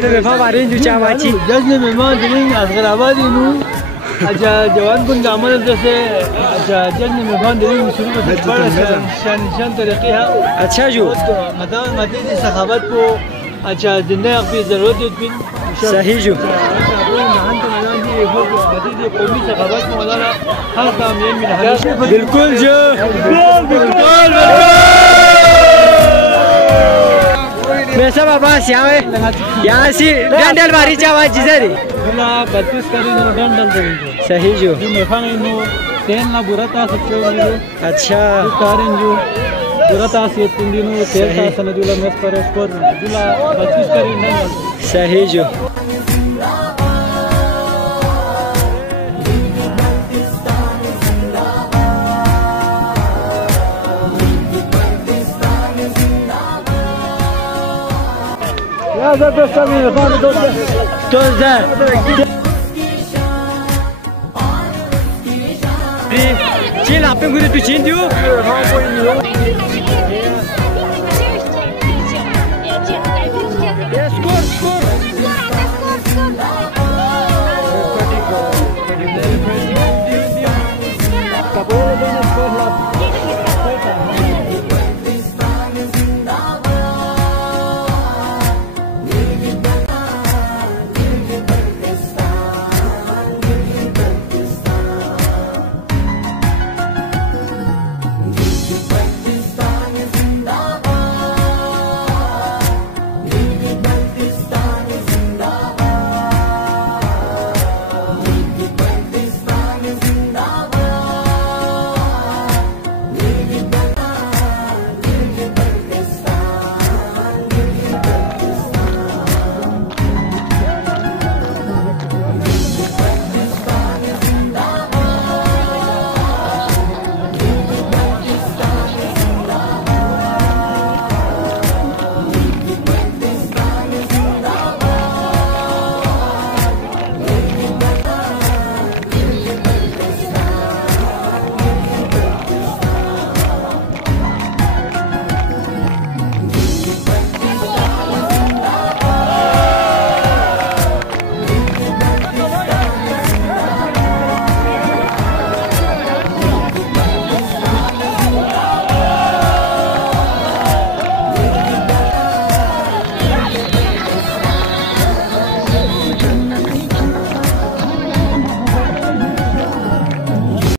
Barin ju cawaci. Jasne memang jadi asgarabat ini. Aja jawan pun gamal जैसे aja jasne memang jadi शुरू में शान तरीके हैं. अच्छा जो. मतलब मदीने सखावत को अच्छा जिन्हें अपनी ज़रूरत है सही जो. बिल्कुल जो. बिल्कुल. वैसा बाबा यहाँ से डंडल बारी चावा जिसरी. बत्तीस करी नो डंडल देंगे. सही जो. नो तेल ना बुरा था सच्चे अच्छा. कारें जो बुरा था से तीन दिनों तेल था सने जुला मेस पर स्कोर जुला 25 करी डंडल. सही जो. Ya da dostlarım, bana dostlar. Dostlar. Cil apa yang tu cil tu?